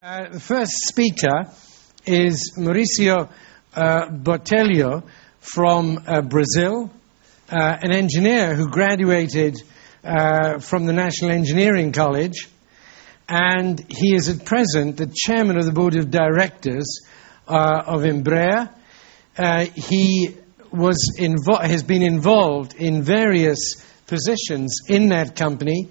The first speaker is Maurício Botelho from Brazil, an engineer who graduated from the National Engineering College, and he is at present the chairman of the board of directors of Embraer. He has been involved in various positions in that company.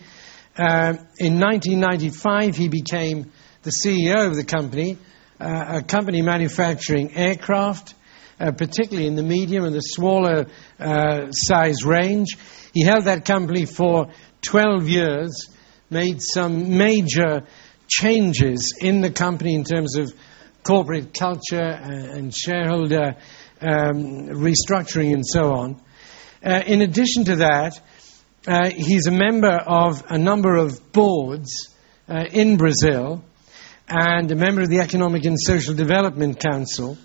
In 1995, he became the CEO of the company, a company manufacturing aircraft, particularly in the medium and the smaller size range. He held that company for 12 years, made some major changes in the company in terms of corporate culture and shareholder restructuring and so on. In addition to that, he's a member of a number of boards in Brazil and a member of the Economic and Social Development Council.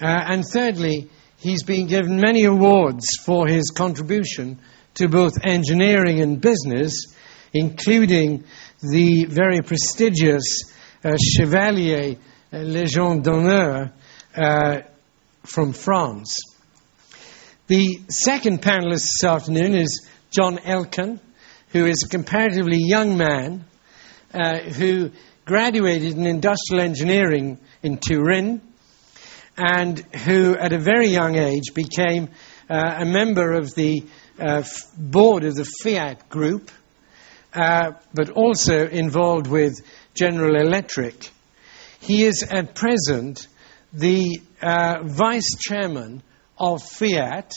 And thirdly, he's been given many awards for his contribution to both engineering and business, including the very prestigious Chevalier Légion d'Honneur from France. The second panelist this afternoon is John Elkann, who is a comparatively young man who graduated in industrial engineering in Turin and who at a very young age became a member of the board of the Fiat group, but also involved with General Electric. He is at present the vice chairman of Fiat,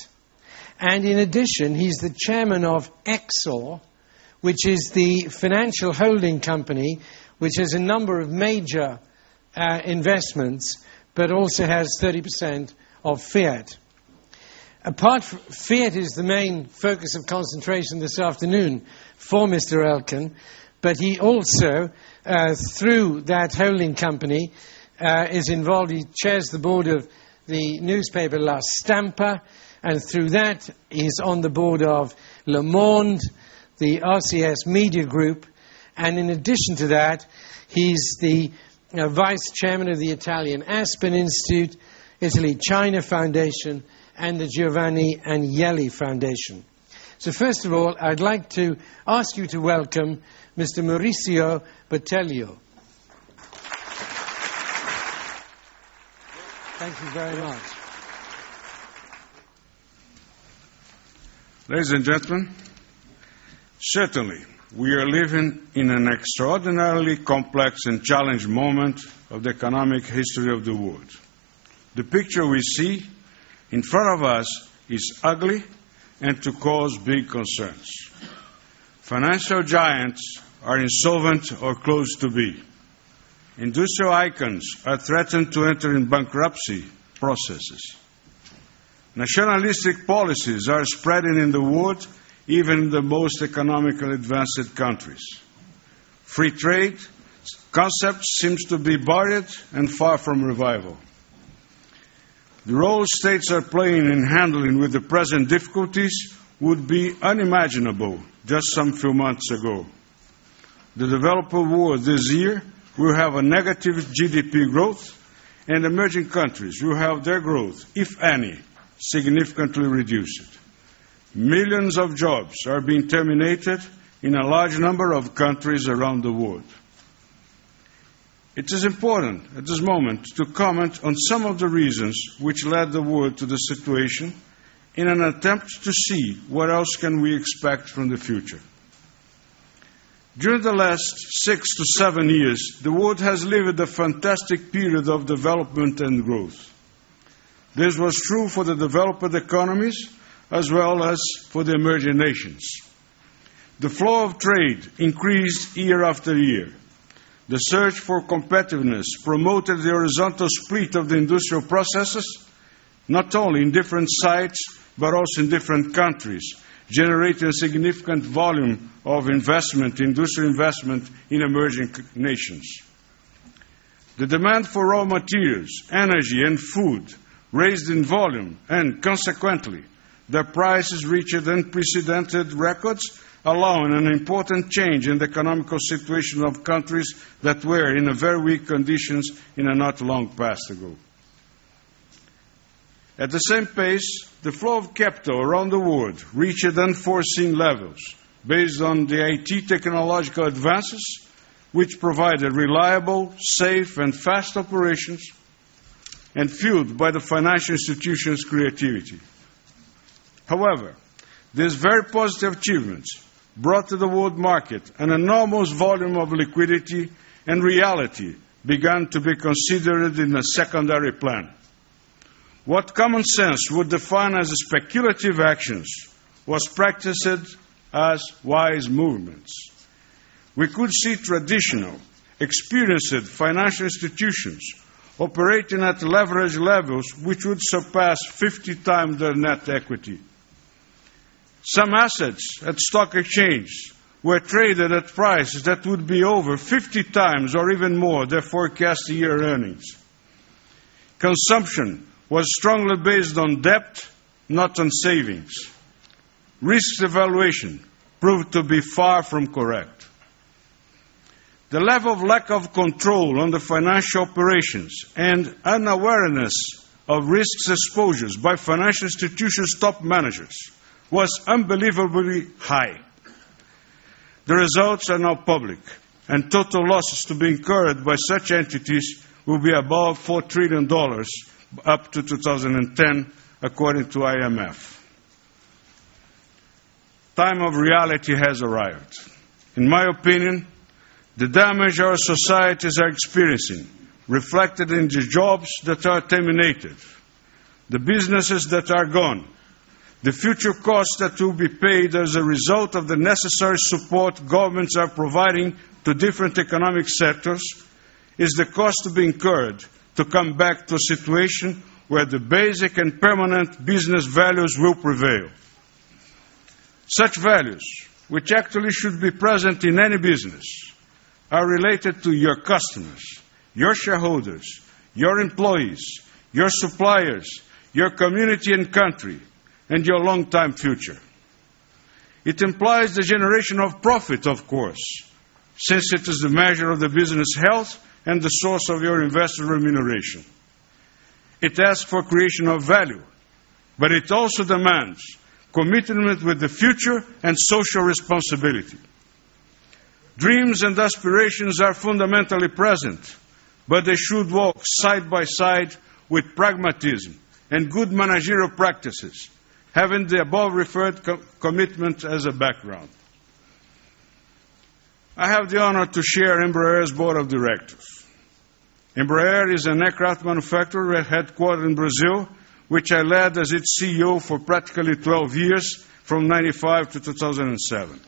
and in addition he's the chairman of Exor, which is the financial holding company which has a number of major investments, but also has 30% of Fiat. Fiat is the main focus of concentration this afternoon for Mr. Elkann, but he also, through that holding company, is involved. He chairs the board of the newspaper La Stampa, and through that he's on the board of Le Monde, the RCS Media Group, and in addition to that, he's the vice chairman of the Italian Aspen Institute, Italy-China Foundation, and the Giovanni Agnelli Foundation. So first of all, I'd like to ask you to welcome Mr. Maurício Botelho. Thank you very much. Ladies and gentlemen, certainly we are living in an extraordinarily complex and challenging moment of the economic history of the world. The picture we see in front of us is ugly and to cause big concerns. Financial giants are insolvent or close to be. Industrial icons are threatened to enter in bankruptcy processes. Nationalistic policies are spreading in the world, even in the most economically advanced countries. Free trade concept seems to be buried and far from revival. The role states are playing in handling with the present difficulties would be unimaginable just some few months ago. The developed world this year will have a negative GDP growth, and emerging countries will have their growth, if any, significantly reduced. Millions of jobs are being terminated in a large number of countries around the world. It is important at this moment to comment on some of the reasons which led the world to the situation in an attempt to see what else can we expect from the future. During the last 6 to 7 years, the world has lived a fantastic period of development and growth. This was true for the developed economies as well as for the emerging nations. The flow of trade increased year after year. The search for competitiveness promoted the horizontal split of the industrial processes, not only in different sites, but also in different countries, generating a significant volume of investment, industrial investment in emerging nations. The demand for raw materials, energy, and food raised in volume, and consequently, their prices reached unprecedented records allowing an important change in the economical situation of countries that were in a very weak conditions in a not long past ago. At the same pace, the flow of capital around the world reached unforeseen levels based on the IT technological advances, which provided reliable, safe, and fast operations, and fueled by the financial institutions' creativity. However, these very positive achievements brought to the world market an enormous volume of liquidity, and reality began to be considered in a secondary plan. What common sense would define as speculative actions was practiced as wise movements. We could see traditional, experienced financial institutions operating at leverage levels which would surpass 50 times their net equity. Some assets at stock exchange were traded at prices that would be over 50 times or even more their forecast year earnings. Consumption was strongly based on debt, not on savings. Risk evaluation proved to be far from correct. The level of lack of control on the financial operations and unawareness of risks exposures by financial institutions' top managers was unbelievably high. The results are now public, and total losses to be incurred by such entities will be above $4 trillion up to 2010, according to IMF. Time of reality has arrived. In my opinion, the damage our societies are experiencing, reflected in the jobs that are terminated, the businesses that are gone, the future costs that will be paid as a result of the necessary support governments are providing to different economic sectors, is the cost to be incurred to come back to a situation where the basic and permanent business values will prevail. Such values, which actually should be present in any business, are related to your customers, your shareholders, your employees, your suppliers, your community and country, and your long-time future. It implies the generation of profit, of course, since it is the measure of the business health and the source of your investor remuneration. It asks for creation of value, but it also demands commitment with the future and social responsibility. Dreams and aspirations are fundamentally present, but they should walk side by side with pragmatism and good managerial practices, having the above referred commitment as a background. I have the honor to share Embraer's board of directors. Embraer is an aircraft manufacturer headquartered in Brazil, which I led as its CEO for practically 12 years, from 1995 to 2007.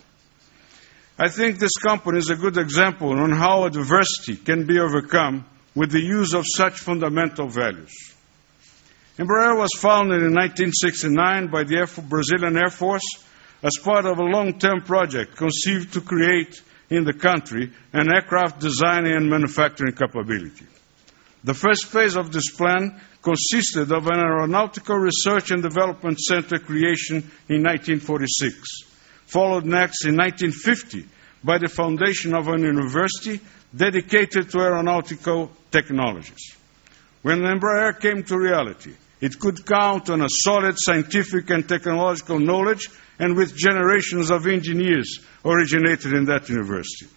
I think this company is a good example on how adversity can be overcome with the use of such fundamental values. Embraer was founded in 1969 by the Brazilian Air Force as part of a long-term project conceived to create in the country an aircraft designing and manufacturing capability. The first phase of this plan consisted of an aeronautical research and development center creation in 1946, followed next in 1950 by the foundation of an university dedicated to aeronautical technologies. When Embraer came to reality, it could count on a solid scientific and technological knowledge and with generations of engineers originated in that university.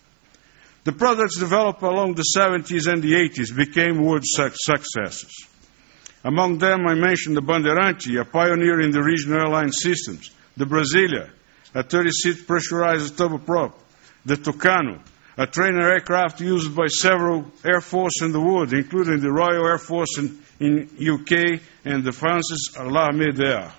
The products developed along the 70s and the 80s became world successes. Among them, I mentioned the Bandeirante, a pioneer in the regional airline systems, the Brasileira, a 30-seat pressurized turboprop, the Tucano, a trainer aircraft used by several air forces in the world, including the Royal Air Force in UK and the France's L'Armée d'Air.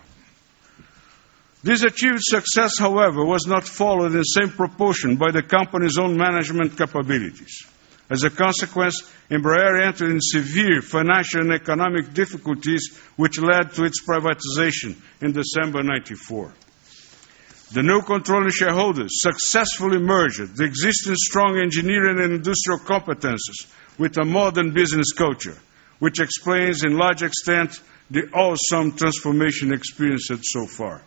This achieved success, however, was not followed in the same proportion by the company's own management capabilities. As a consequence, Embraer entered in severe financial and economic difficulties, which led to its privatization in December 1994. The new controlling shareholders successfully merged the existing strong engineering and industrial competences with a modern business culture, which explains in large extent the awesome transformation experienced so far.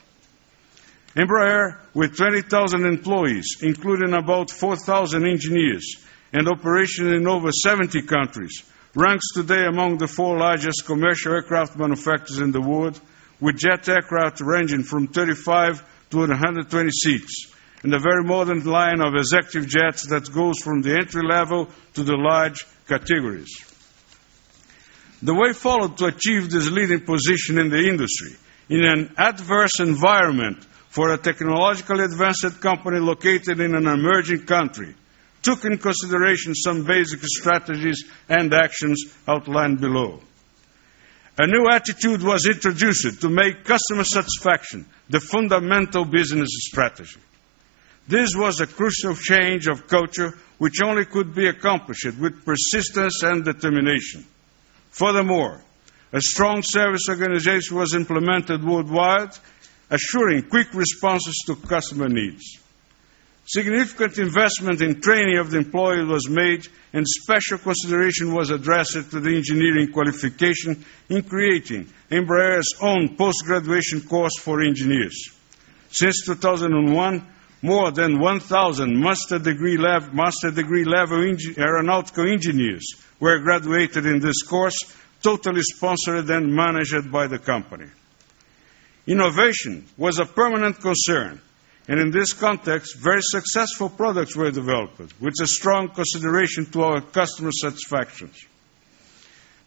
Embraer, with 20,000 employees, including about 4,000 engineers, and operations in over 70 countries, ranks today among the 4 largest commercial aircraft manufacturers in the world, with jet aircraft ranging from 35 to 120 seats, and a very modern line of executive jets that goes from the entry level to the large categories. The way forward to achieve this leading position in the industry, in an adverse environment for a technologically advanced company located in an emerging country, took in consideration some basic strategies and actions outlined below. A new attitude was introduced to make customer satisfaction the fundamental business strategy. This was a crucial change of culture which only could be accomplished with persistence and determination. Furthermore, a strong service organization was implemented worldwide, assuring quick responses to customer needs. Significant investment in training of the employees was made, and special consideration was addressed to the engineering qualification in creating Embraer's own post-graduation course for engineers. Since 2001, more than 1,000 master degree level aeronautical engineers were graduated in this course, totally sponsored and managed by the company. Innovation was a permanent concern, and in this context, very successful products were developed, with a strong consideration to our customer satisfaction.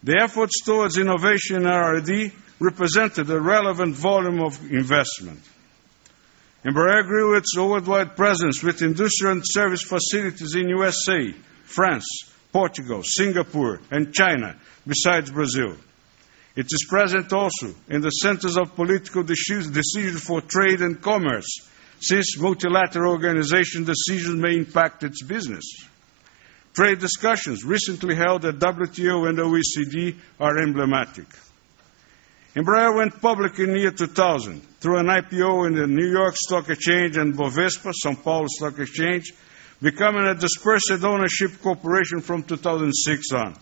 The efforts towards innovation and R&D represented a relevant volume of investment. Embraer grew its worldwide presence with industrial and service facilities in USA, France, Portugal, Singapore, and China, besides Brazil. It is present also in the centers of political decisions for trade and commerce, since multilateral organization decisions may impact its business. Trade discussions recently held at WTO and OECD are emblematic. Embraer went public in the year 2000 through an IPO in the New York Stock Exchange and Bovespa, São Paulo Stock Exchange, becoming a dispersed ownership corporation from 2006 on.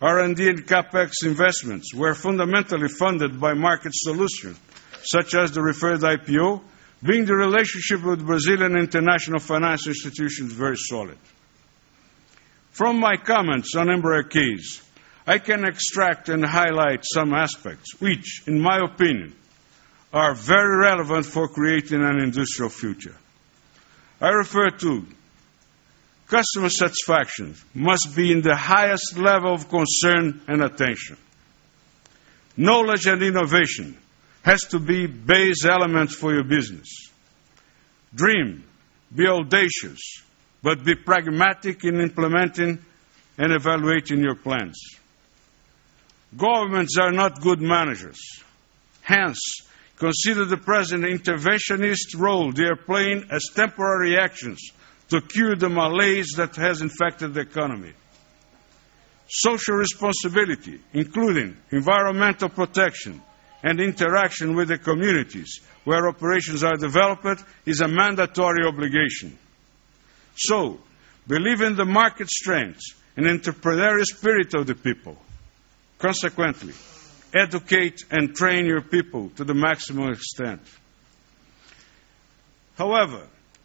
R&D and CapEx investments were fundamentally funded by market solutions, such as the referred IPO, being the relationship with Brazilian international financial institutions very solid. From my comments on Embraer case, I can extract and highlight some aspects which, in my opinion, are very relevant for creating an industrial future. I refer to customer satisfaction must be in the highest level of concern and attention. Knowledge and innovation has to be base elements for your business. Dream, be audacious, but be pragmatic in implementing and evaluating your plans. Governments are not good managers. Hence, consider the present interventionist role they are playing as temporary actions to cure the malaise that has infected the economy. Social responsibility, including environmental protection and interaction with the communities where operations are developed, is a mandatory obligation. So, believe in the market strengths and entrepreneurial spirit of the people. Consequently, educate and train your people to the maximum extent. However,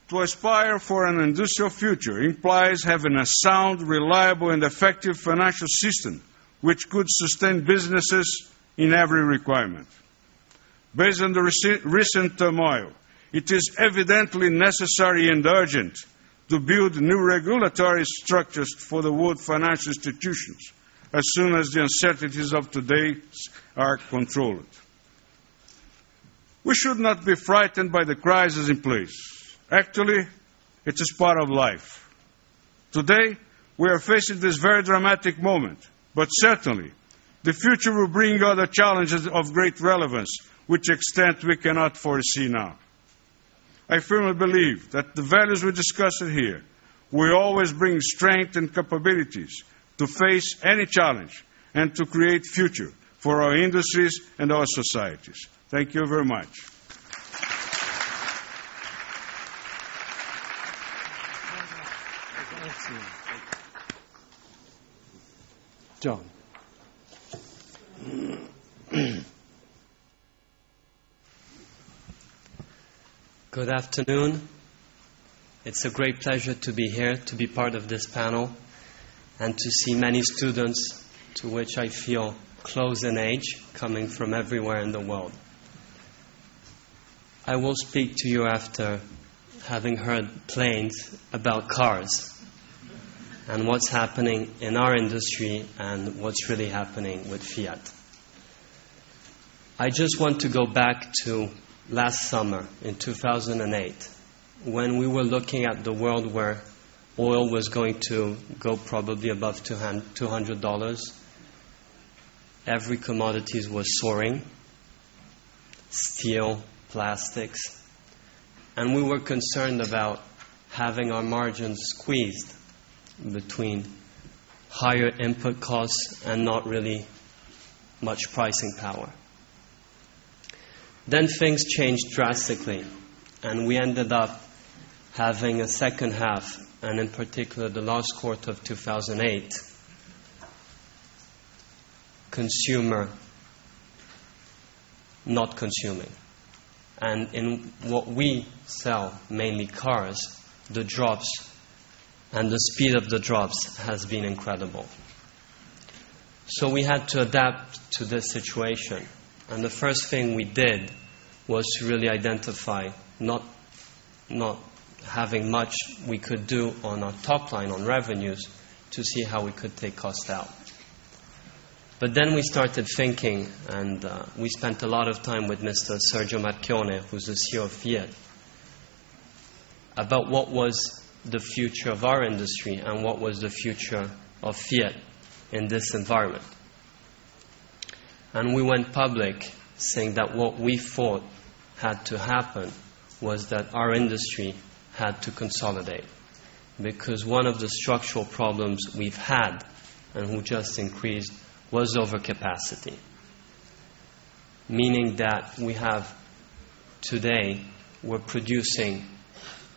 to aspire for an industrial future implies having a sound, reliable, and effective financial system which could sustain businesses in every requirement. Based on the recent turmoil, it is evidently necessary and urgent to build new regulatory structures for the world financial institutions as soon as the uncertainties of today are controlled. We should not be frightened by the crisis in place. Actually, it is part of life. Today, we are facing this very dramatic moment, but certainly the future will bring other challenges of great relevance, which extent we cannot foresee now. I firmly believe that the values we discussed here will always bring strength and capabilities to face any challenge and to create future for our industries and our societies. Thank you very much. John. Good afternoon. It's a great pleasure to be here, to be part of this panel, and to see many students to which I feel close in age, coming from everywhere in the world. I will speak to you after having heard plains about cars and what's happening in our industry and what's really happening with Fiat. I just want to go back to last summer in 2008 when we were looking at the world where oil was going to go probably above $200. Every commodity was soaring, steel, plastics, and we were concerned about having our margins squeezed between higher input costs and not really much pricing power. Then things changed drastically, and we ended up having a second half, and in particular the last quarter of 2008, consumer not consuming. And in what we sell, mainly cars, the drops and the speed of the drops has been incredible. So we had to adapt to this situation. And the first thing we did was to really identify not having much we could do on our top line, on revenues, to see how we could take cost out. But then we started thinking, and we spent a lot of time with Mr. Sergio Marchionne, who's the CEO of Fiat, about what was the future of our industry and what was the future of Fiat in this environment. And we went public saying that what we thought had to happen was that our industry had to consolidate, because one of the structural problems we've had and who just increased was overcapacity, meaning that we have today, we're producing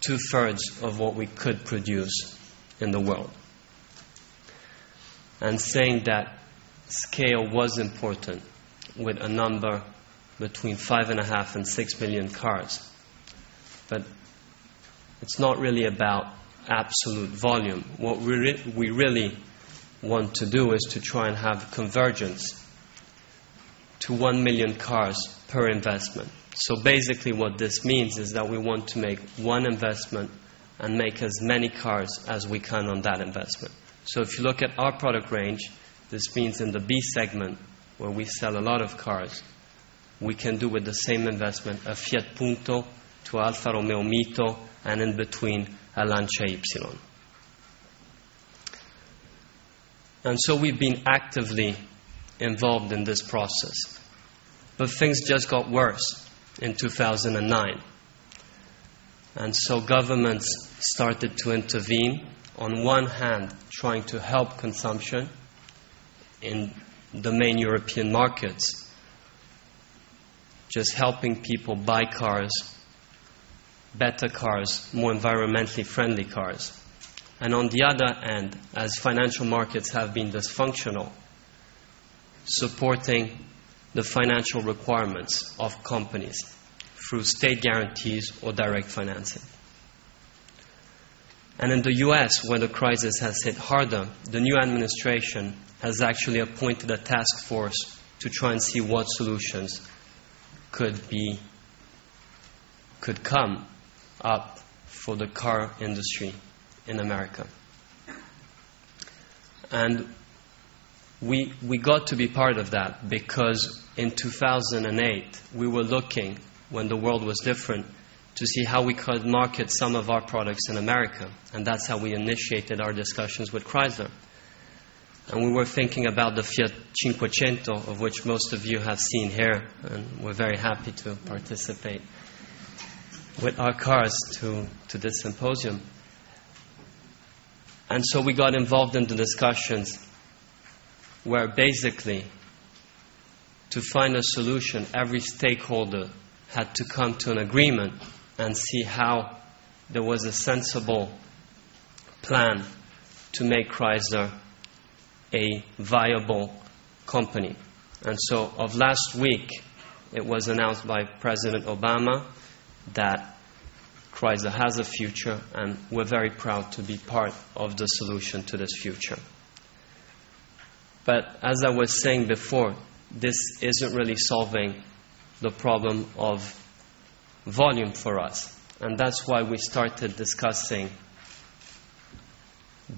2/3 of what we could produce in the world, and saying that scale was important with a number between 5.5 and 6 million cars. But it's not really about absolute volume. What we really want to do is to try and have convergence to 1 million cars per investment. So basically what this means is that we want to make one investment and make as many cars as we can on that investment. So if you look at our product range, this means in the B segment, where we sell a lot of cars, we can do with the same investment a Fiat Punto to Alfa Romeo Mito, and in between a Lancia Y. And so we've been actively involved in this process. But things just got worse in 2009. And so governments started to intervene, on one hand trying to help consumption in the main European markets, just helping people buy cars, better cars, more environmentally friendly cars. And on the other end, as financial markets have been dysfunctional, supporting the financial requirements of companies through state guarantees or direct financing. And in the US, where the crisis has hit harder, the new administration has actually appointed a task force to try and see what solutions could come up for the car industry in America. And we got to be part of that because in 2008 we were looking, when the world was different, to see how we could market some of our products in America. And that's how we initiated our discussions with Chrysler. And we were thinking about the Fiat 500, of which most of you have seen here, and we're very happy to participate with our cars to this symposium. And so we got involved in the discussions where basically, to find a solution, every stakeholder had to come to an agreement and see how there was a sensible plan to make Chrysler a viable company. And so of last week, it was announced by President Obama that Chrysler has a future, and we're very proud to be part of the solution to this future. But as I was saying before, this isn't really solving the problem of volume for us. And that's why we started discussing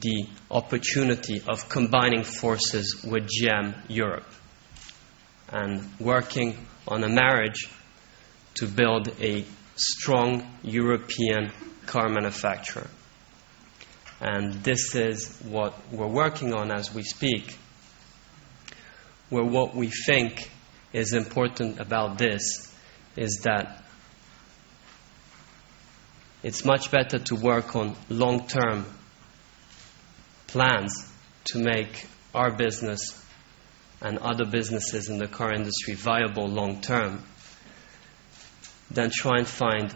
the opportunity of combining forces with GM Europe and working on a marriage to build a strong European car manufacturer. And this is what we're working on as we speak, where what we think is important about this is that it's much better to work on long-term plans to make our business and other businesses in the car industry viable long-term than try and find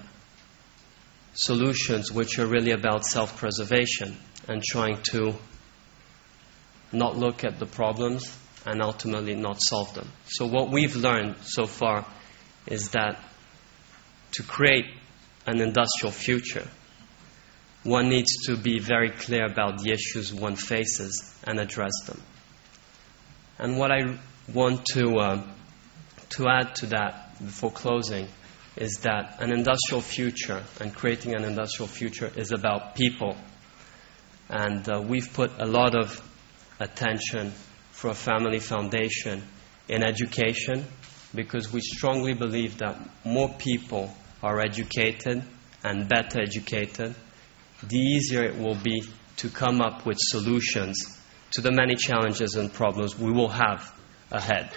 solutions which are really about self-preservation and trying to not look at the problems and ultimately not solve them. So what we've learned so far is that to create an industrial future, one needs to be very clear about the issues one faces and address them. And what I want to add to that before closing is that an industrial future and creating an industrial future is about people. And we've put a lot of attention for a family foundation in education because we strongly believe that more people are educated and better educated, the easier it will be to come up with solutions to the many challenges and problems we will have ahead.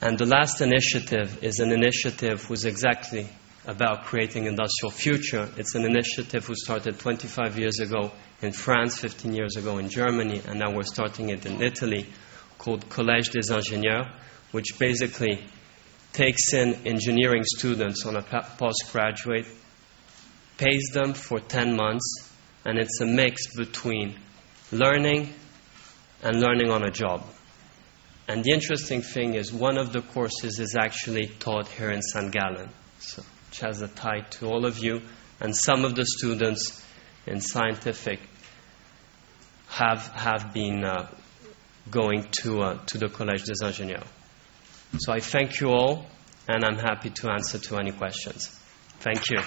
And the last initiative is an initiative who's exactly about creating industrial future. It's an initiative who started 25 years ago in France, 15 years ago in Germany, and now we're starting it in Italy, called Collège des Ingénieurs, which basically takes in engineering students on a postgraduate, pays them for 10 months, and it's a mix between learning and learning on a job. And the interesting thing is one of the courses is actually taught here in St. Gallen, so, which has a tie to all of you. And some of the students in scientific have been going to the Collège des Ingénieurs. So I thank you all, and I'm happy to answer to any questions. Thank you.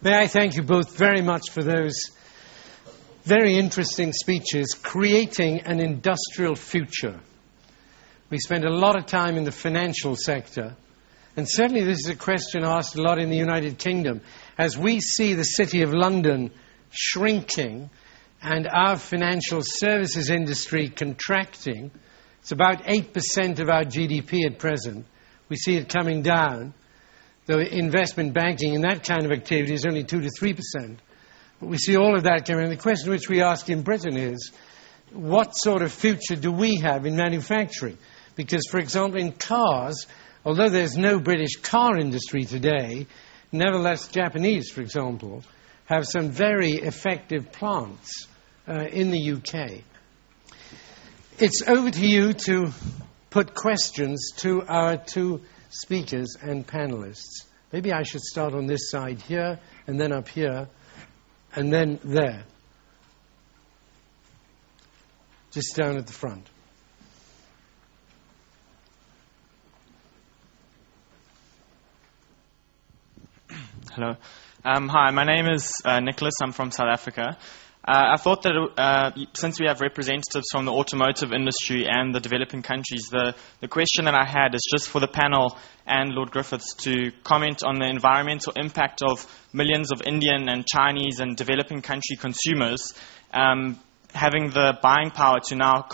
May I thank you both very much for those very interesting speeches, creating an industrial future. We spent a lot of time in the financial sector, and certainly this is a question asked a lot in the United Kingdom. As we see the City of London shrinking and our financial services industry contracting, it's about 8% of our GDP at present. We see it coming down. Though investment banking and that kind of activity is only 2 to 3%. But we see all of that coming. And the question which we ask in Britain is, what sort of future do we have in manufacturing? Because, for example, in cars, although there's no British car industry today, nevertheless, Japanese, for example, have some very effective plants in the UK. It's over to you to put questions to our two speakers and panelists. Maybe I should start on this side here, and then up here, and then there. Just down at the front. Hello. Hi, my name is Nicholas. I'm from South Africa. I thought that since we have representatives from the automotive industry and the developing countries, the question that I had is just for the panel and Lord Griffiths to comment on the environmental impact of millions of Indian and Chinese and developing country consumers having the buying power to now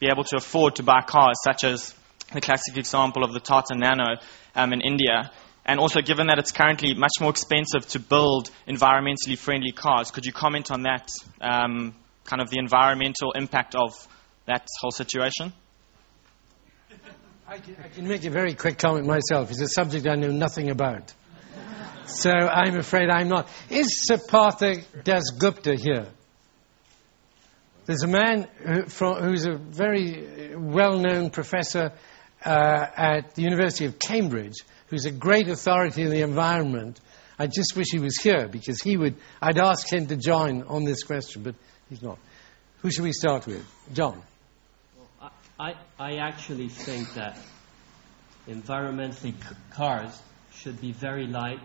be able to afford to buy cars, such as the classic example of the Tata Nano in India. And also, given that it's currently much more expensive to build environmentally friendly cars, could you comment on that, kind of the environmental impact of that whole situation? I can make a very quick comment myself. It's a subject I know nothing about. So I'm afraid I'm not. Is Sir Partha Dasgupta here? There's a man who's a very well-known professor at the University of Cambridge, who's a great authority in the environment. I just wish he was here, because I'd ask him to join on this question, but he's not. Who should we start with? John. Well, I actually think that environmentally cars should be very light,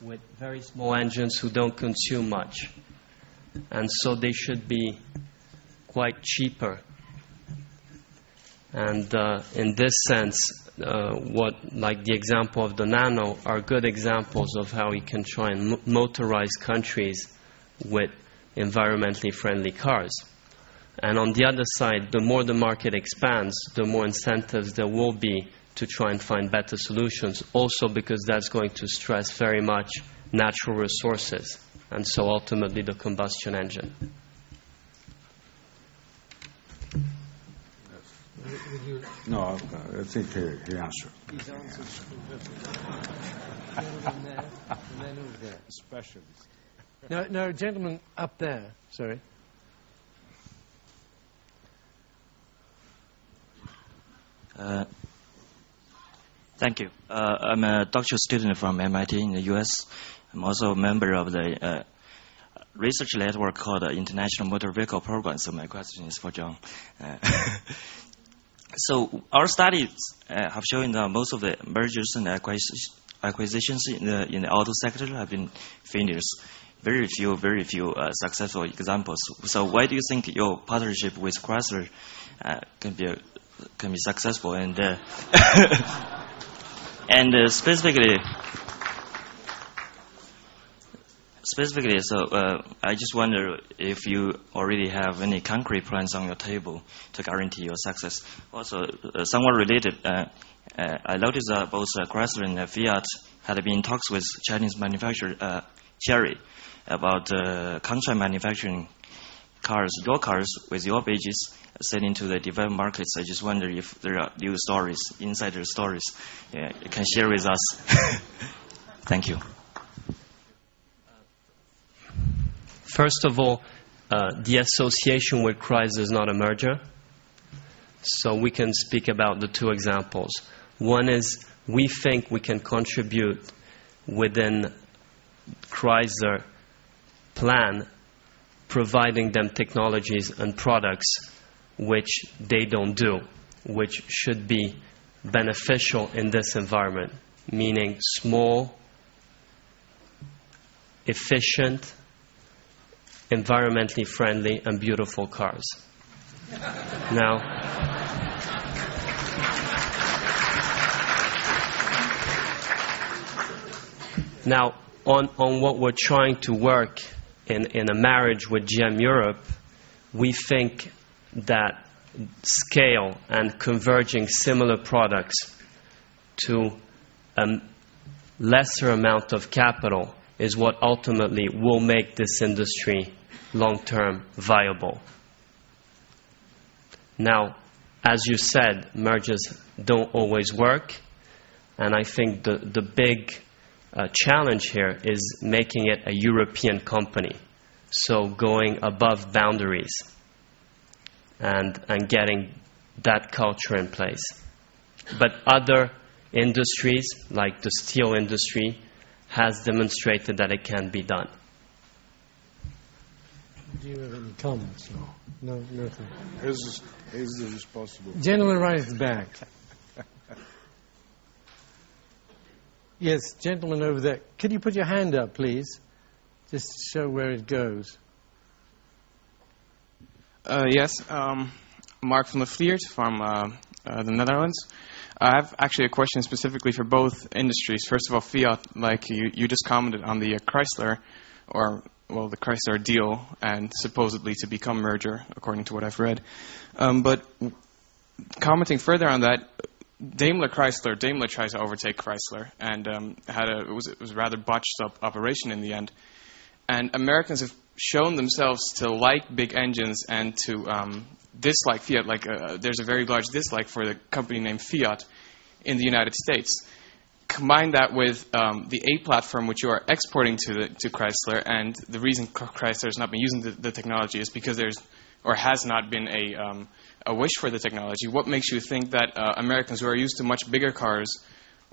with very small engines who don't consume much. And so they should be quite cheaper. And in this sense, like the example of the Nano, are good examples of how we can try and motorize countries with environmentally friendly cars. And on the other side, the more the market expands, the more incentives there will be to try and find better solutions, also because that's going to stress very much natural resources, and so ultimately the combustion engine. No, I think he answered. He's answered. Specialist. No, gentleman up there. Sorry. Thank you. I'm a doctoral student from MIT in the U.S. I'm also a member of the research network called the International Motor Vehicle Program, so my question is for John. So our studies have shown that most of the mergers and acquisitions in the auto sector have been failures. Very few successful examples. So why do you think your partnership with Chrysler can be successful? And and specifically, so I just wonder if you already have any concrete plans on your table to guarantee your success. Also, somewhat related, I noticed that both Chrysler and Fiat had been in talks with Chinese manufacturer Chery about contract manufacturing your cars with your badges selling to the developed markets. I just wonder if there are new stories, insider stories, you can share with us. Thank you. First of all, the association with Chrysler is not a merger. So we can speak about the two examples. One is we think we can contribute within Chrysler plan, providing them technologies and products which they don't do, which should be beneficial in this environment, meaning small, efficient, environmentally friendly, and beautiful cars. Now, on what we're trying to work in a marriage with GM Europe, we think that scale and converging similar products to a lesser amount of capital is what ultimately will make this industry long-term viable. Now, as you said, mergers don't always work, and I think the big challenge here is making it a European company, so going above boundaries and getting that culture in place. But other industries, like the steel industry, has demonstrated that it can be done. Do you have any comments? No, nothing. Is responsible. Gentleman right at the back. Yes, gentleman over there. Could you put your hand up, please? Just to show where it goes. Yes, Mark van der Vliert from the Netherlands. I have actually a question specifically for both industries. First of all, Fiat, like you just commented on the Chrysler, the Chrysler deal, and supposedly to become merger, according to what I've read. But commenting further on that, Daimler tries to overtake Chrysler, and it was a rather botched up operation in the end. And Americans have shown themselves to like big engines and to dislike Fiat. There's a very large dislike for the company named Fiat in the United States. Combine that with the A platform, which you are exporting to Chrysler, and the reason Chrysler has not been using the technology is because there's or has not been a wish for the technology. What makes you think that Americans who are used to much bigger cars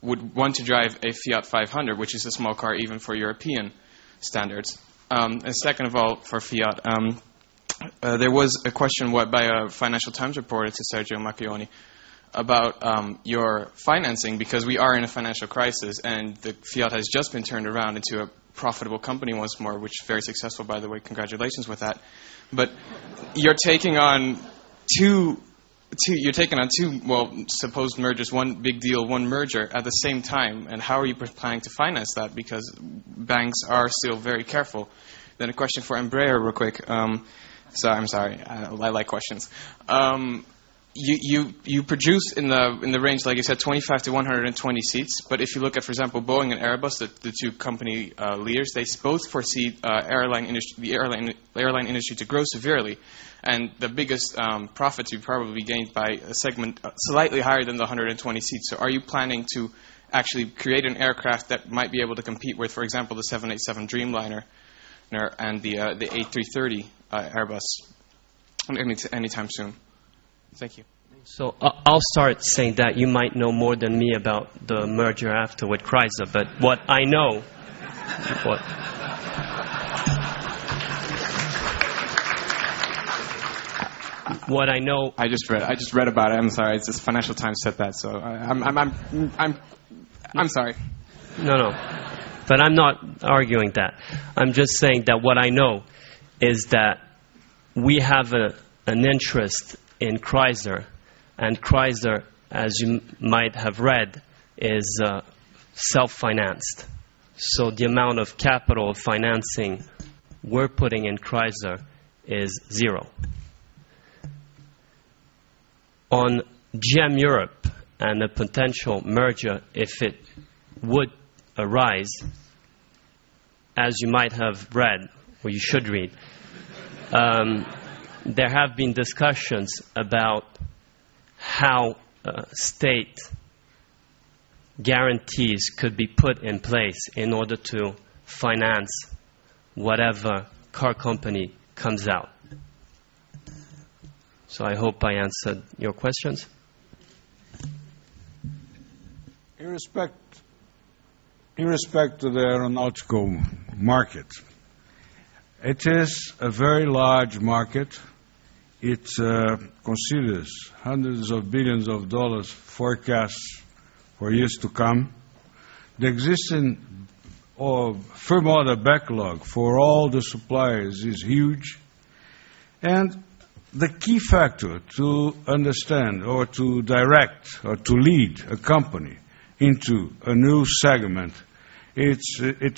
would want to drive a Fiat 500, which is a small car even for European standards? And second of all, for Fiat, there was a question by a Financial Times reporter to Sergio Macchioni about your financing, because we are in a financial crisis, and the Fiat has just been turned around into a profitable company once more, which is very successful, by the way. Congratulations with that. But you're taking on two, well, supposed mergers, one big deal, one merger at the same time. And how are you planning to finance that? Because banks are still very careful. Then a question for Embraer real quick. I'm sorry. I like questions. You produce in the range, like you said, 25 to 120 seats. But if you look at, for example, Boeing and Airbus, the two company leaders, they both foresee the airline industry to grow severely, and the biggest profit to be probably gained by a segment slightly higher than the 120 seats. So, are you planning to actually create an aircraft that might be able to compete with, for example, the 787 Dreamliner and the A330 Airbus anytime soon? Thank you. So I'll start saying that you might know more than me about the merger after with Chrysler, but what I know, what I know. I just read about it. I'm sorry. It's just Financial Times said that, so I'm sorry. No. But I'm not arguing that. I'm just saying that what I know is that we have an interest in Chrysler, and Chrysler, as you might have read, is self-financed. So the amount of capital financing we're putting in Chrysler is zero. On GM Europe and a potential merger, if it would arise, as you might have read, or you should read, there have been discussions about how state guarantees could be put in place in order to finance whatever car company comes out. So I hope I answered your questions. In respect to the aeronautical market, it is a very large market. It considers hundreds of billions of dollars forecasts for years to come. The existing firm order backlog for all the suppliers is huge. And the key factor to understand or to direct or to lead a company into a new segment, it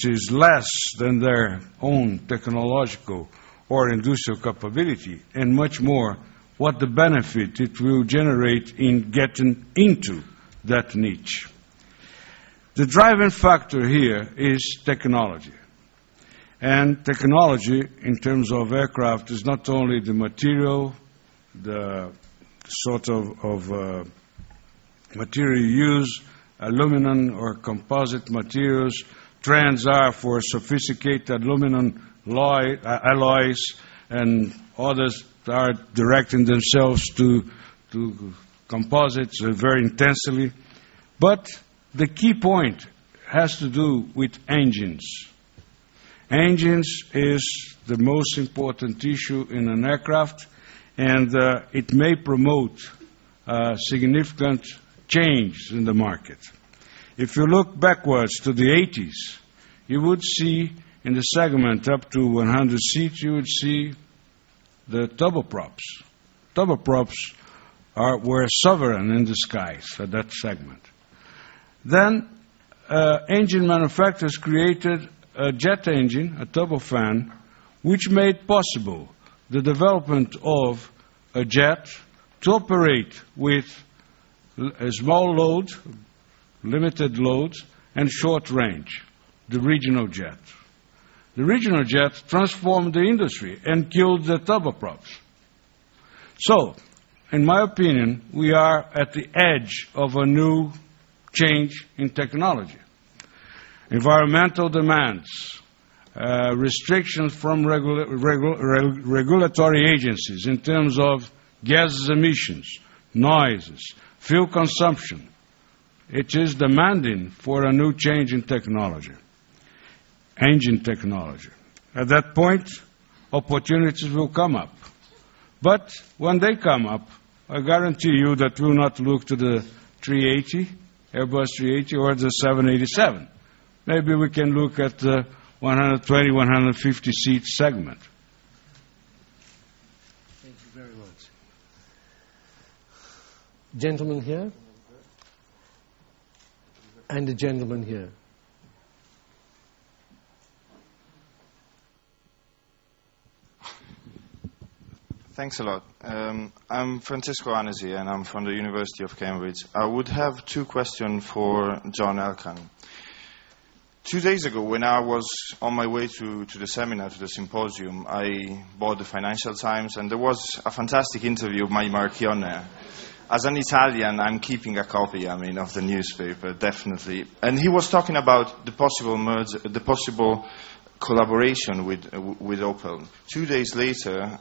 is less than their own technological or industrial capability, and much more what the benefit it will generate in getting into that niche. The driving factor here is technology. And technology, in terms of aircraft, is not only the material, the sort of material you use, aluminum or composite materials. Trends are for sophisticated aluminum alloys, and others are directing themselves to composites very intensely. But the key point has to do with engines. Engines is the most important issue in an aircraft, and it may promote significant change in the market. If you look backwards to the 80s, you would see in the segment up to 100 seats, you would see the turboprops. Turboprops were sovereign in the skies at that segment. Then engine manufacturers created a jet engine, a turbofan, which made possible the development of a jet to operate with a small load, limited loads, and short range, the regional jet. The regional jet transformed the industry and killed the turboprops. So, in my opinion, we are at the edge of a new change in technology. Environmental demands, restrictions from regulatory agencies in terms of gas emissions, noises, fuel consumption. It is demanding for a new change in technology, engine technology. At that point, opportunities will come up. But when they come up, I guarantee you that we'll not look to the 380, Airbus 380, or the 787. Maybe we can look at the 120, 150 seat segment. Thank you very much. Gentleman here. And a gentleman here. Thanks a lot. I'm Francisco Anesi, and I'm from the University of Cambridge. I would have two questions for John Elkann. 2 days ago, when I was on my way to the seminar, to the symposium, I bought the Financial Times, and there was a fantastic interview by Marchionne. As an Italian, I'm keeping a copy, of the newspaper, definitely. And he was talking about the possible merger, the possible collaboration with Opel. 2 days later,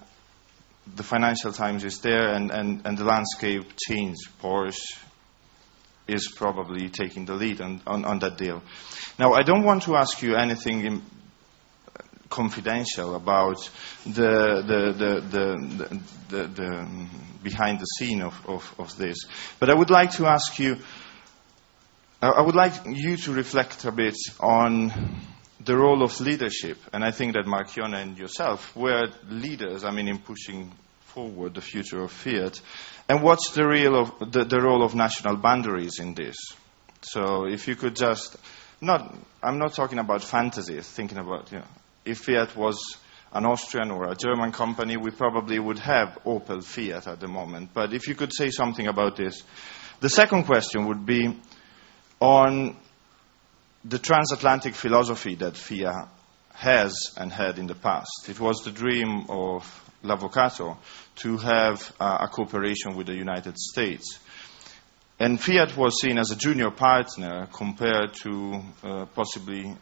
the Financial Times is there, and the landscape changed. Porsche is probably taking the lead on that deal. Now, I don't want to ask you anything confidential about the behind the scene of this, but I would like to ask you. I would like you to reflect a bit on the role of leadership, and I think that Marchionne and yourself were leaders, in pushing forward the future of Fiat. And what's the role of national boundaries in this? So if you could just, I'm not talking about fantasy, thinking about, if Fiat was an Austrian or a German company, we probably would have Opel Fiat at the moment. But if you could say something about this. The second question would be on the transatlantic philosophy that Fiat has and had in the past. It was the dream of L'Avvocato to have a cooperation with the United States. And Fiat was seen as a junior partner compared to possibly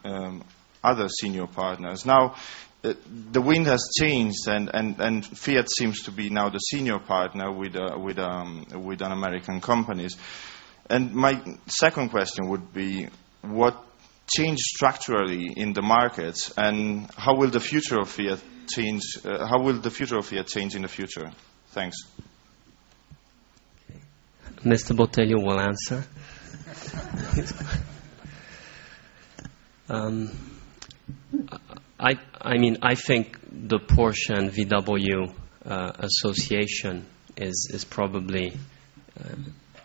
other senior partners. Now, the wind has changed, and Fiat seems to be now the senior partner with an American companies. And my second question would be, what changed structurally in the markets, and how will the future of Fiat change? How will the future of Fiat change in the future? Thanks. Mr. Botelho will answer. I think the Porsche and VW association is probably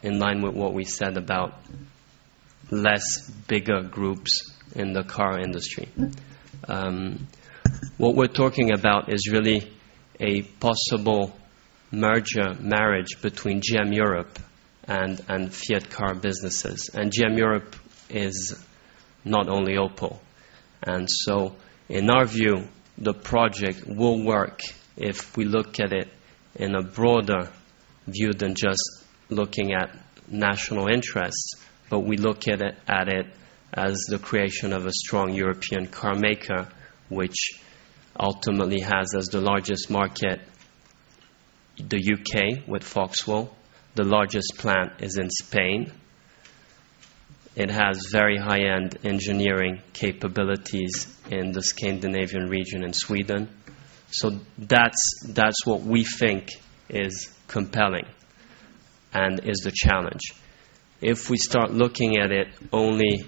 in line with what we said about less bigger groups in the car industry. What we're talking about is really a possible marriage between GM Europe and Fiat car businesses. And GM Europe is not only Opel. And so, in our view, the project will work if we look at it in a broader view than just looking at national interests, but we look at it as the creation of a strong European car maker, which ultimately has as the largest market the UK with Vauxhall. The largest plant is in Spain. It has very high-end engineering capabilities in the Scandinavian region in Sweden. So that's what we think is compelling and is the challenge. If we start looking at it only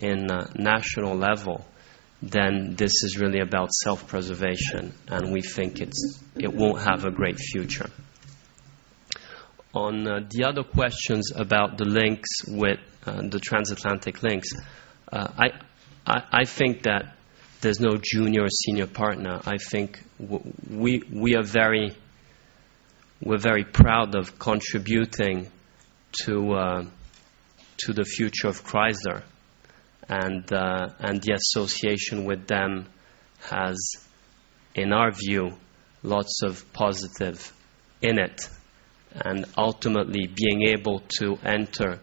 in a national level, then this is really about self-preservation, and we think it won't have a great future. On the other questions about the links with the transatlantic links, I think that there's no junior or senior partner. I think we're very proud of contributing to the future of Chrysler, and the association with them has, in our view, lots of positive in it. And ultimately being able to enter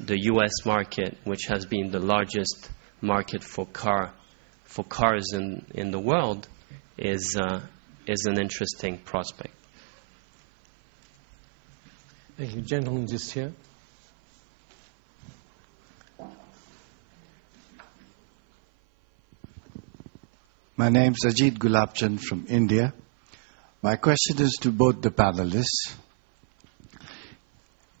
the US market, which has been the largest market for car for cars in the world is an interesting prospect. Thank you. Gentleman just here. My name's Ajit Gulabchand from India. My question is to both the panelists.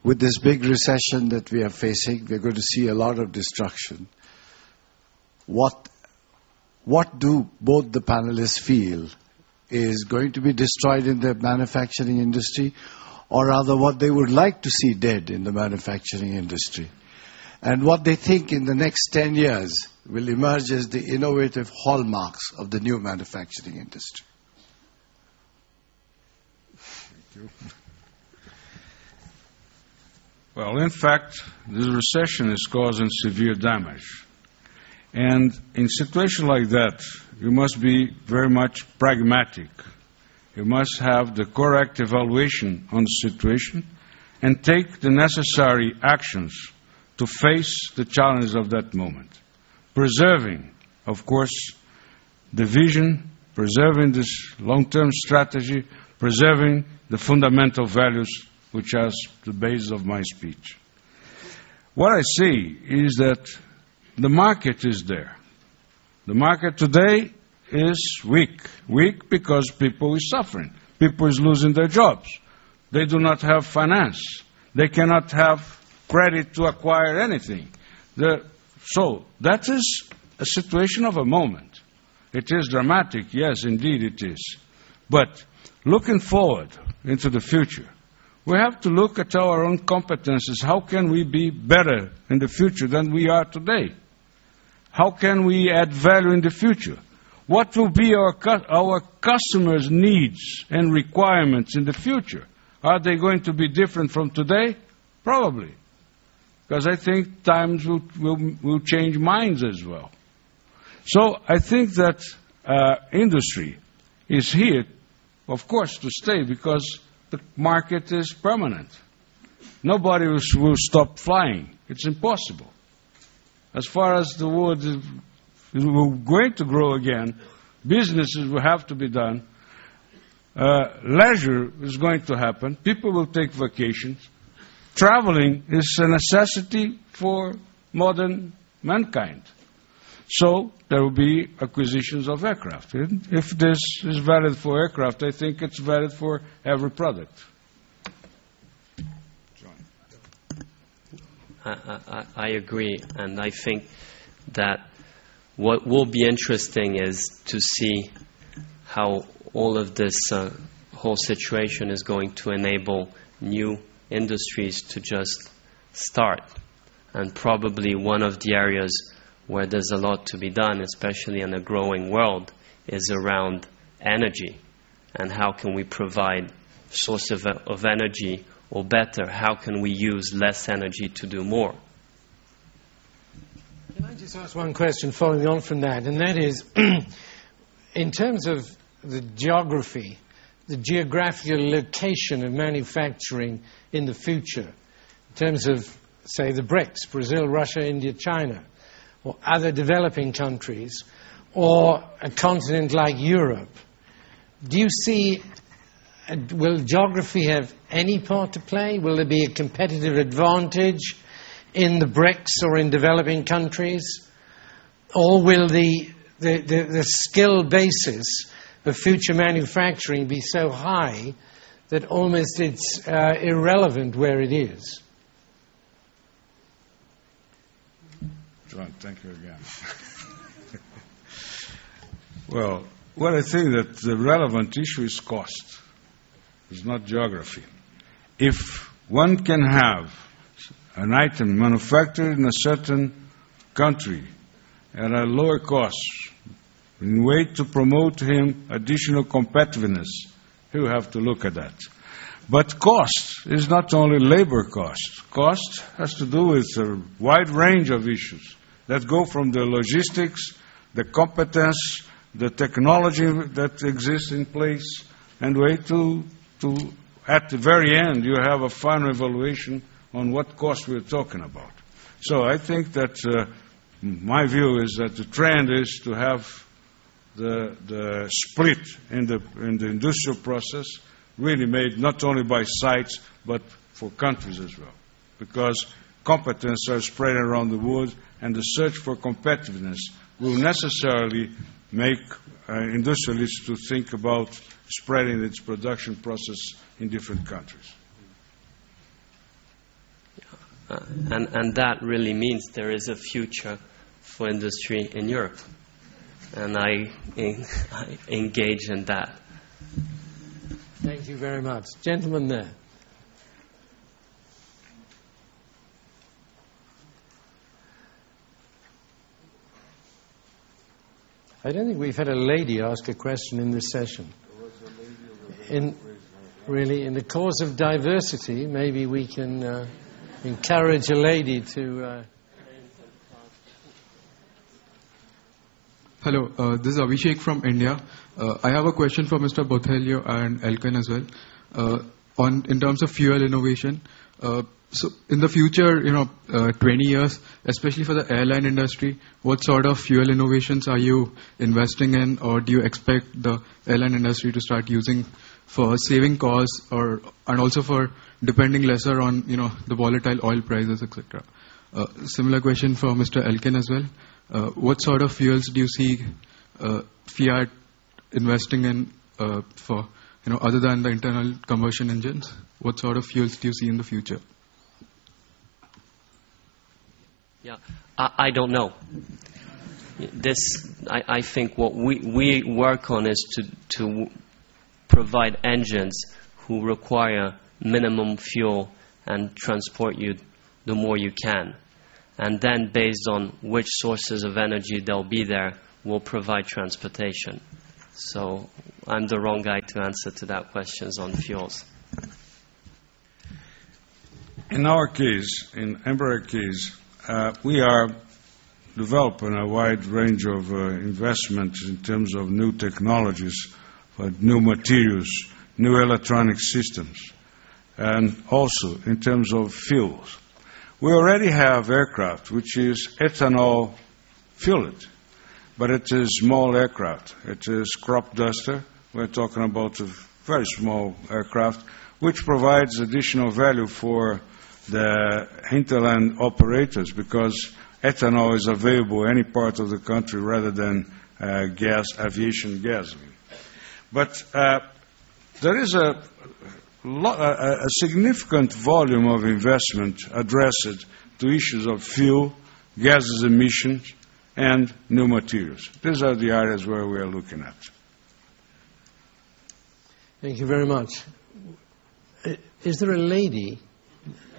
With this big recession that we are facing, we're going to see a lot of destruction. What do both the panelists feel is going to be destroyed in the manufacturing industry, or rather what they would like to see dead in the manufacturing industry? And what they think in the next 10 years will emerge as the innovative hallmarks of the new manufacturing industry. Thank you. Well, in fact, this recession is causing severe damage. And in a situation like that, you must be very much pragmatic. You must have the correct evaluation on the situation and take the necessary actions to face the challenges of that moment. Preserving, of course, the vision, preserving this long-term strategy, preserving the fundamental values which are the basis of my speech. What I see is that the market is there. The market today is weak. Weak because people are suffering. People are losing their jobs. They do not have finance. They cannot have credit to acquire anything. So that is a situation of a moment. It is dramatic, yes, indeed it is. But looking forward into the future, we have to look at our own competences. How can we be better in the future than we are today? How can we add value in the future? What will be our customers' needs and requirements in the future? Are they going to be different from today? Probably. Because I think times will change minds as well. So I think that industry is here, of course, to stay because the market is permanent. Nobody will stop flying. It's impossible. As far as the world is going to grow again, businesses will have to be done. Leisure is going to happen. People will take vacations. Traveling is a necessity for modern mankind. So there will be acquisitions of aircraft. And if this is valid for aircraft, I think it's valid for every product. I agree, and I think that what will be interesting is to see how all of this whole situation is going to enable new industries to just start. And probably one of the areas where there's a lot to be done, especially in a growing world, is around energy. And how can we provide source of energy, or better, how can we use less energy to do more? Can I just ask one question following on from that? And that is, in terms of the geography, the geographical location of manufacturing in the future, in terms of, say, the BRICS, Brazil, Russia, India, China, or other developing countries, or a continent like Europe, do you see, will geography have any part to play? Will there be a competitive advantage in the BRICS or in developing countries? Or will the skill basis of future manufacturing be so high that almost it's irrelevant where it is? John, thank you again. Well, what I think that the relevant issue is cost. It's not geography. If one can have an item manufactured in a certain country at a lower cost, in a way to promote him additional competitiveness, he will have to look at that. But cost is not only labor cost. Cost has to do with a wide range of issues that go from the logistics, the competence, the technology that exists in place, and way to at the very end, you have a final evaluation on what cost we're talking about. So I think that my view is that the trend is to have the split in the industrial process really made not only by sites but for countries as well, because competence are spread around the world, and the search for competitiveness will necessarily make industrialists to think about spreading its production process in different countries. And that really means there is a future for industry in Europe. And I engage in that. Thank you very much. Gentleman there. I don't think we've had a lady ask a question in this session. In the cause of diversity, maybe we can encourage a lady to... Hello, this is Abhishek from India. I have a question for Mr. Botelho and Elkann as well. In terms of fuel innovation, so in the future, 20 years, especially for the airline industry, what sort of fuel innovations are you investing in, or do you expect the airline industry to start using for saving costs, and also for depending lesser on the volatile oil prices, etc.? Similar question for Mr. Elkann as well. What sort of fuels do you see Fiat investing in for other than the internal combustion engines? What sort of fuels do you see in the future? Yeah, I don't know. I think what we work on is to provide engines who require minimum fuel and transport you the more you can. And then based on which sources of energy they'll be there, we'll provide transportation. So I'm the wrong guy to answer to that questions on fuels. In our case, in Embraer case, we are developing a wide range of investments in terms of new technologies, new materials, new electronic systems, and also in terms of fuels. We already have aircraft which is ethanol fueled, but it is small aircraft. It is crop duster. We're talking about a very small aircraft, which provides additional value for the hinterland operators, because ethanol is available any part of the country rather than aviation gasoline. But there is a significant volume of investment addressed to issues of fuel, gases emissions, and new materials. These are the areas where we are looking at. Thank you very much. Is there a lady?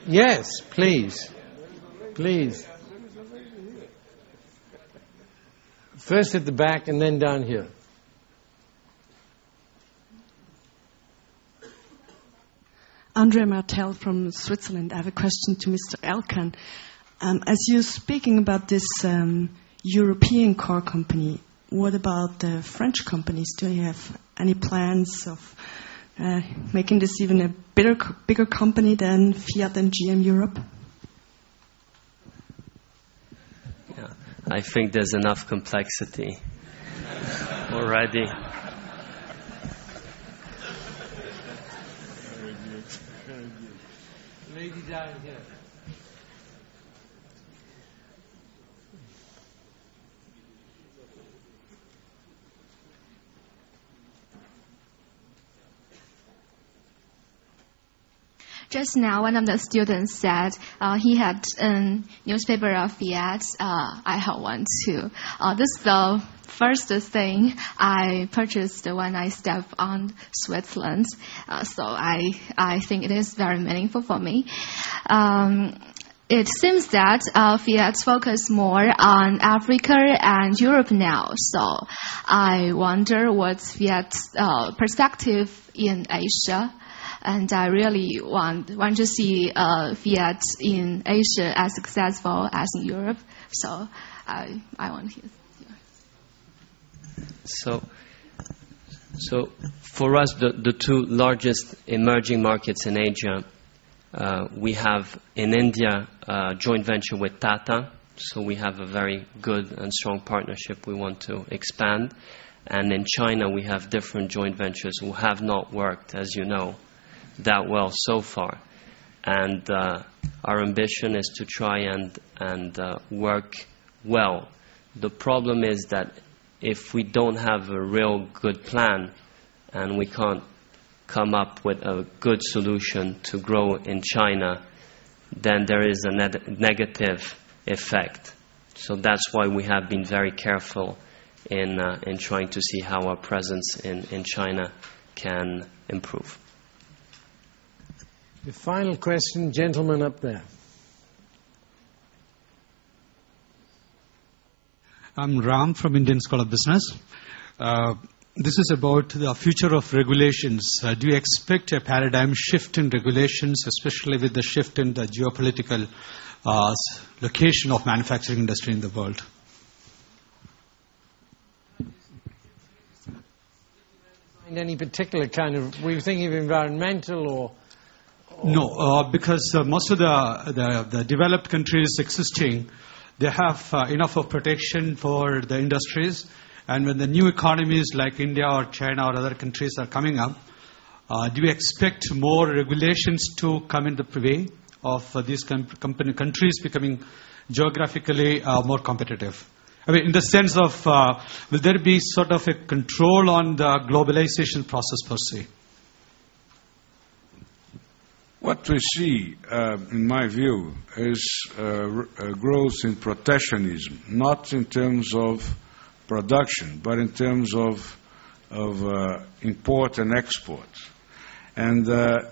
Yes, please. Please. First at the back and then down here. Andrea Martel from Switzerland. I have a question to Mr. Elkann. As you're speaking about this European car company, what about the French companies? Do you have any plans of making this even a bigger company than Fiat and GM Europe? Yeah, I think there's enough complexity already. Lady down here. Just now, one of the students said he had a newspaper of Fiat. I have one too. This is the first thing I purchased when I stepped on Switzerland. So I think it is very meaningful for me. It seems that Fiat focus more on Africa and Europe now. So I wonder what's Fiat's perspective in Asia. And I really want to see Fiat in Asia as successful as in Europe. So I want to hear. So for us, the two largest emerging markets in Asia, we have in India a joint venture with Tata, So we have a very good and strong partnership we want to expand. And in China, we have different joint ventures who have not worked, as you know, that well so far. And our ambition is to try and work well. The problem is that if we don't have a real good plan and we can't come up with a good solution to grow in China, then there is a negative effect. So that's why we have been very careful in trying to see how our presence in China can improve. The final question, gentleman up there. I'm Ram from Indian School of Business. This is about the future of regulations. Do you expect a paradigm shift in regulations, especially with the shift in the geopolitical location of manufacturing industry in the world? Any particular kind of, were you thinking of environmental or? No, because most of the developed countries existing, they have enough of protection for the industries. And when the new economies like India or China or other countries are coming up, do you expect more regulations to come in the way of these countries becoming geographically more competitive? I mean, in the sense of, will there be sort of a control on the globalization process per se? What we see, in my view, is a growth in protectionism, not in terms of production, but in terms of import and export. And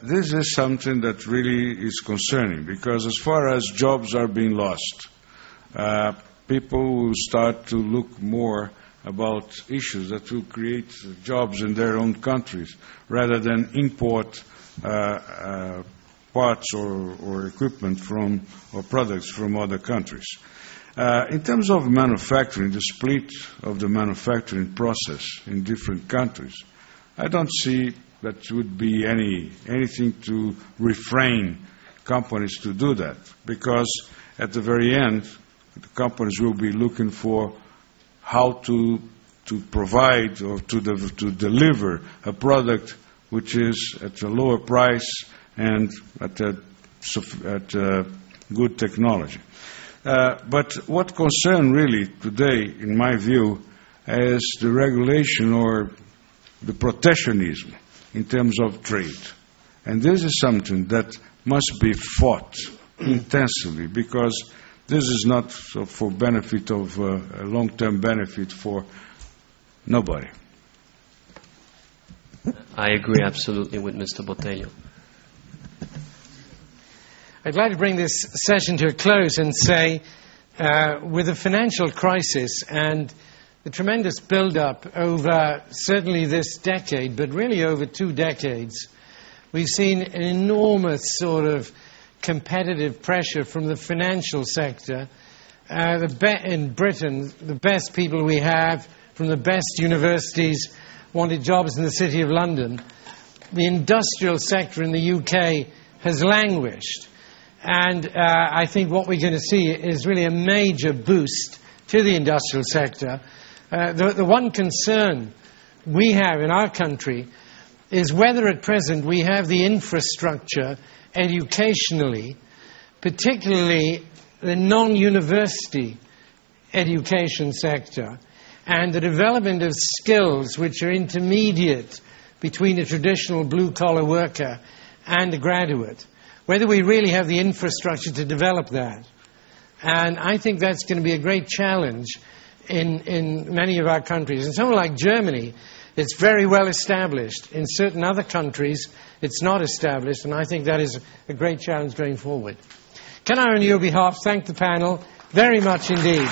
this is something that really is concerning, because as far as jobs are being lost, people will start to look more about issues that will create jobs in their own countries rather than import parts or equipment or products from other countries. In terms of manufacturing, the split of the manufacturing process in different countries, I don't see that would be anything to refrain companies to do that, because at the very end, the companies will be looking for how to provide or to deliver a product which is at a lower price and at good technology. But what concerns really today, in my view, is the regulation or the protectionism in terms of trade. And this is something that must be fought intensively, because this is not for benefit of a long-term benefit for nobody. I agree absolutely with Mr. Botelho. I'd like to bring this session to a close and say, with the financial crisis and the tremendous build-up over certainly this decade, but really over 2 decades, we've seen an enormous sort of competitive pressure from the financial sector. In Britain, the best people we have from the best universities wanted jobs in the City of London. The industrial sector in the UK has languished. And I think what we're going to see is really a major boost to the industrial sector. The one concern we have in our country is whether at present we have the infrastructure educationally, particularly the non-university education sector, and the development of skills which are intermediate between a traditional blue-collar worker and a graduate, whether we really have the infrastructure to develop that. And I think that's going to be a great challenge in many of our countries. In somewhere like Germany, it's very well established. In certain other countries, it's not established, and I think that is a great challenge going forward. Can I, on your behalf, thank the panel very much indeed.